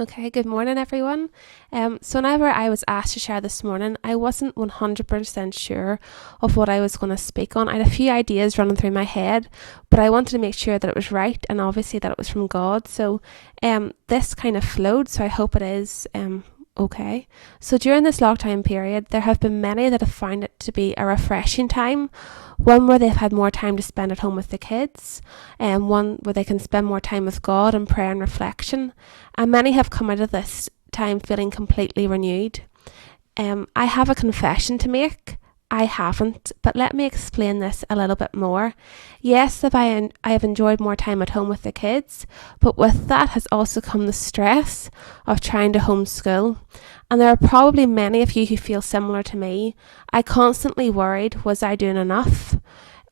Okay, good morning, everyone. So whenever I was asked to share this morning, I wasn't 100% sure of what I was going to speak on. I had a few ideas running through my head, but I wanted to make sure that it was right and obviously that it was from God. So this kind of flowed, so I hope it is okay. So during this lockdown period, there have been many that have found it to be a refreshing time, one where they've had more time to spend at home with the kids, and one where they can spend more time with God in prayer and reflection, and many have come out of this time feeling completely renewed. I have a confession to make. I haven't, but let me explain this a little bit more. Yes, I have enjoyed more time at home with the kids, but with that has also come the stress of trying to homeschool. And there are probably many of you who feel similar to me. I constantly worried, was I doing enough?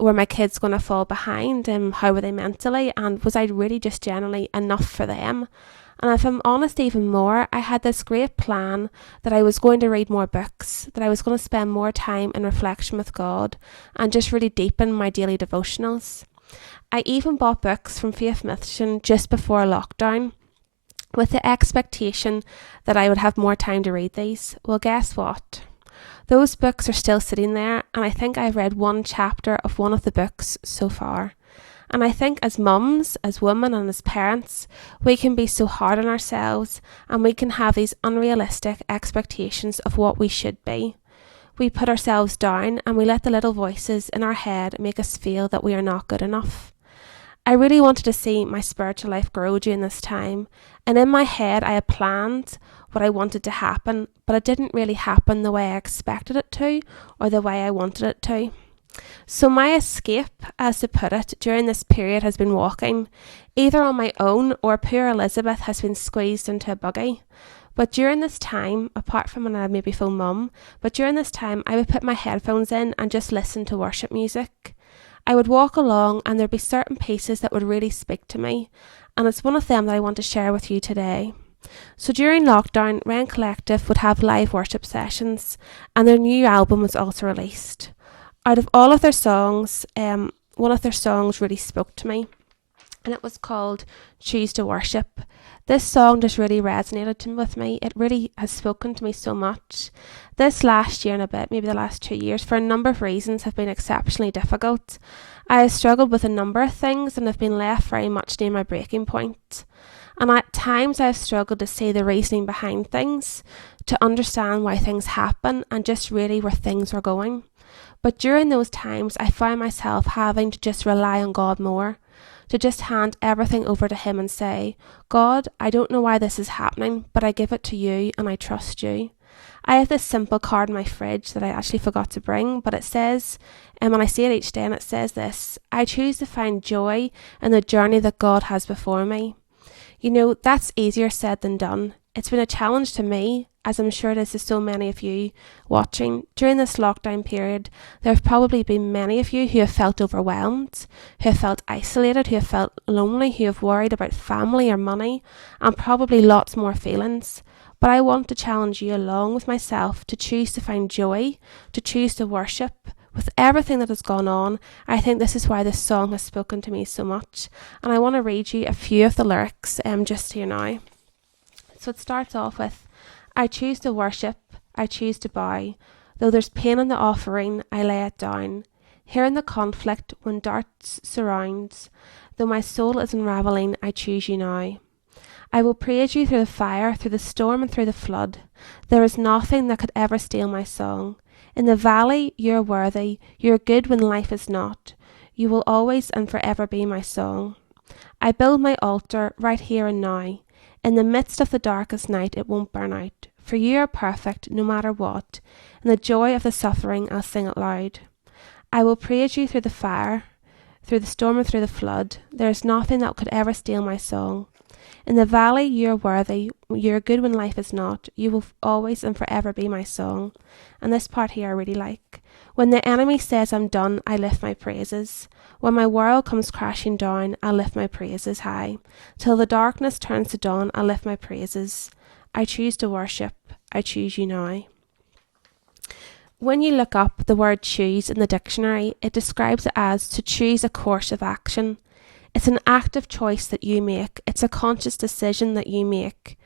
Were my kids going to fall behind? How were they mentally? And was I really just generally enough for them? And if I'm honest even more, I had this great plan that I was going to read more books, that I was going to spend more time in reflection with God, and just really deepen my daily devotionals. I even bought books from Faith Mission just before lockdown, with the expectation that I would have more time to read these. Well, guess what? Those books are still sitting there, and I think I've read one chapter of one of the books so far. And I think as mums, as women, and as parents, we can be so hard on ourselves and we can have these unrealistic expectations of what we should be. We put ourselves down and we let the little voices in our head make us feel that we are not good enough. I really wanted to see my spiritual life grow during this time, and in my head I had planned what I wanted to happen, but it didn't really happen the way I expected it to or the way I wanted it to. So my escape, as to put it, during this period has been walking, either on my own or poor Elizabeth has been squeezed into a buggy. But during this time, apart from when I maybe phone mum, but during this time I would put my headphones in and just listen to worship music. I would walk along and there'd be certain pieces that would really speak to me, and it's one of them that I want to share with you today. So during lockdown, Rain Collective would have live worship sessions, and their new album was also released. Out of all of their songs, one of their songs really spoke to me, and it was called Choose to Worship. This song just really resonated with me. It really has spoken to me so much. This last year and a bit, maybe the last 2 years, for a number of reasons, have been exceptionally difficult. I have struggled with a number of things and have been left very much near my breaking point. And at times I have struggled to see the reasoning behind things, to understand why things happen, and just really where things are going. But during those times, I found myself having to just rely on God more, to just hand everything over to Him and say, God, I don't know why this is happening, but I give it to you and I trust you. I have this simple card in my fridge that I actually forgot to bring, but it says, and when I see it each day, and it says this: I choose to find joy in the journey that God has before me. You know, that's easier said than done. It's been a challenge to me, as I'm sure it is to so many of you watching. During this lockdown period, there have probably been many of you who have felt overwhelmed, who have felt isolated, who have felt lonely, who have worried about family or money, and probably lots more feelings. But I want to challenge you along with myself to choose to find joy, to choose to worship. With everything that has gone on, I think this is why this song has spoken to me so much. And I want to read you a few of the lyrics just here now. So it starts off with, I choose to worship, I choose to bow. Though there's pain in the offering, I lay it down. Here in the conflict, when darts surrounds, though my soul is unravelling, I choose you now. I will praise you through the fire, through the storm and through the flood. There is nothing that could ever steal my song. In the valley, you're worthy, you're good when life is not. You will always and forever be my song. I build my altar right here and now. In the midst of the darkest night, it won't burn out. For you are perfect, no matter what. In the joy of the suffering, I'll sing it loud. I will praise you through the fire, through the storm and through the flood. There is nothing that could ever steal my song. In the valley, you are worthy. You are good when life is not. You will always and forever be my song. And this part here I really like. When the enemy says I'm done, I lift my praises. When my world comes crashing down, I'll lift my praises high. Till the darkness turns to dawn, I'll lift my praises. I choose to worship. I choose you now. When you look up the word choose in the dictionary, it describes it as to choose a course of action. It's an active choice that you make. It's a conscious decision that you make.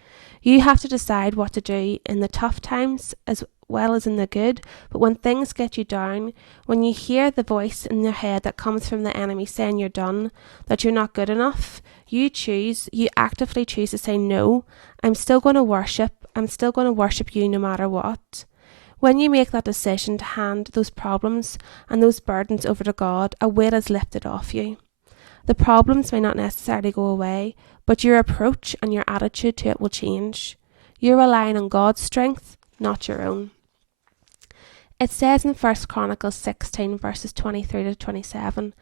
You have to decide what to do in the tough times as well as in the good, but when things get you down, when you hear the voice in your head that comes from the enemy saying you're done, that you're not good enough, you actively choose to say, no, I'm still going to worship you no matter what. When you make that decision to hand those problems and those burdens over to God, a weight is lifted off you. The problems may not necessarily go away, but your approach and your attitude to it will change. You're relying on God's strength, not your own. It says in 1 Chronicles 16 verses 23 to 27,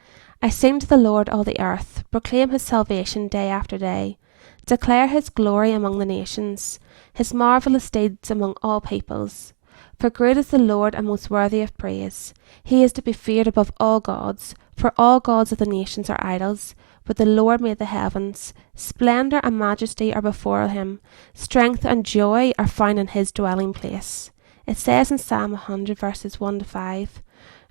I sing to the Lord all the earth, proclaim his salvation day after day, declare his glory among the nations, his marvellous deeds among all peoples. For great is the Lord and most worthy of praise. He is to be feared above all gods, for all gods of the nations are idols, but the Lord made the heavens. Splendour and majesty are before him. Strength and joy are found in his dwelling place. It says in Psalm 100 verses 1 to 5,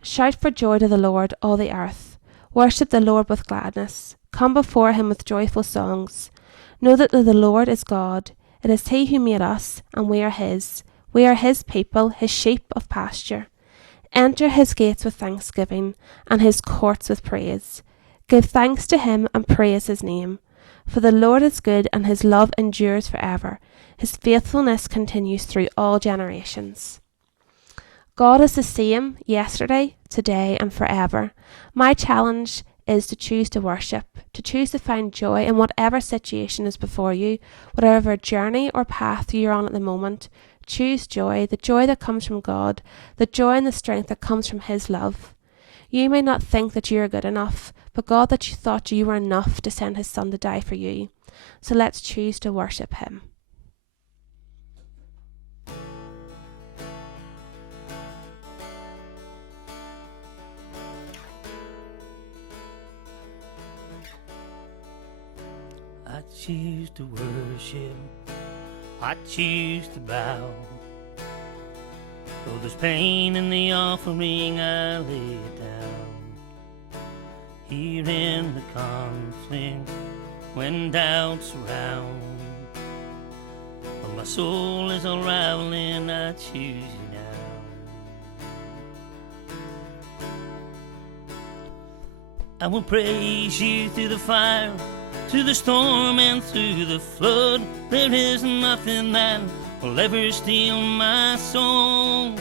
Shout for joy to the Lord, all the earth. Worship the Lord with gladness. Come before him with joyful songs. Know that the Lord is God. It is he who made us, and we are his. We are his people, his sheep of pasture. Enter his gates with thanksgiving, and his courts with praise. Give thanks to him and praise his name. For the Lord is good, and his love endures forever. His faithfulness continues through all generations. God is the same yesterday, today, and forever. My challenge is to choose to worship, to choose to find joy in whatever situation is before you, whatever journey or path you're on at the moment. Choose joy, the joy that comes from God, the joy and the strength that comes from his love. You may not think that you are good enough, but God that you thought you were enough to send his son to die for you. So let's choose to worship him. I choose to worship, I choose to bow. Though there's pain in the offering, I lay it down. Here in the conflict, when doubts surround, when my soul is unraveling, I choose you now. I will praise you through the fire, through the storm and through the flood. There is nothing that will ever steal my soul.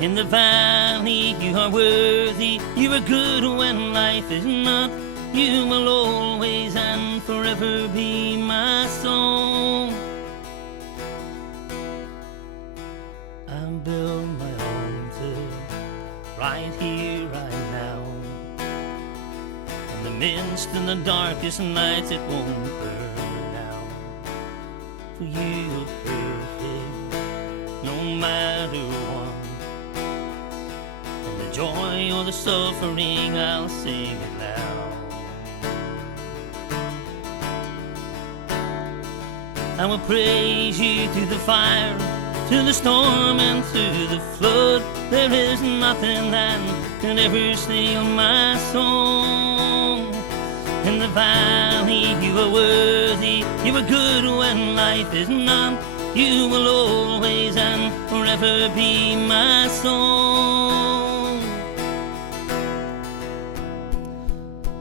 In the valley you are worthy, you are good when life is not. You will always and forever be my soul. I build my altar right here, right now. In the midst of the darkest nights it won't burn out. For you are perfect, no matter what. In the joy or the suffering, I'll sing it loud. I will praise you through the fire, through the storm and through the flood. There is nothing that can ever steal my soul. In the valley you are worthy, you are good when life is not. You will always and forever be my soul.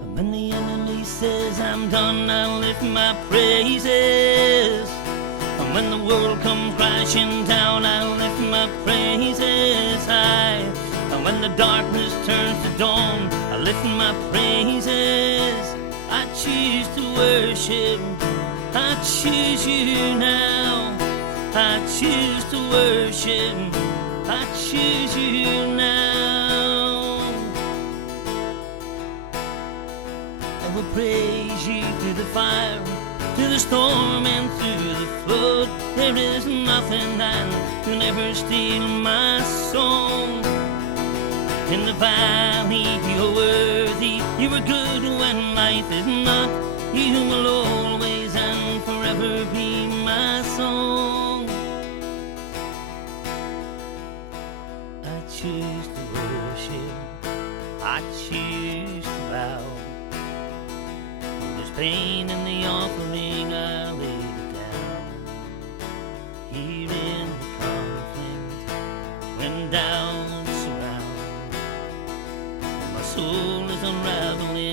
And when the enemy says I'm done, I'll lift my praises. And when the world comes crashing down, I'll lift my praises high. And when the darkness turns to dawn, I lift my praises. I choose to worship, I choose you now. I choose to worship, I choose you now. I will praise you through the fire, through the storm and through the flood. There is nothing that can ever steal my soul. In the valley you are worthy, you are good when life is not. You will always and forever be my song. I choose to worship, I choose to bow. When there's pain in the offering, I lay it down. when doubts surround. My soul is unraveling.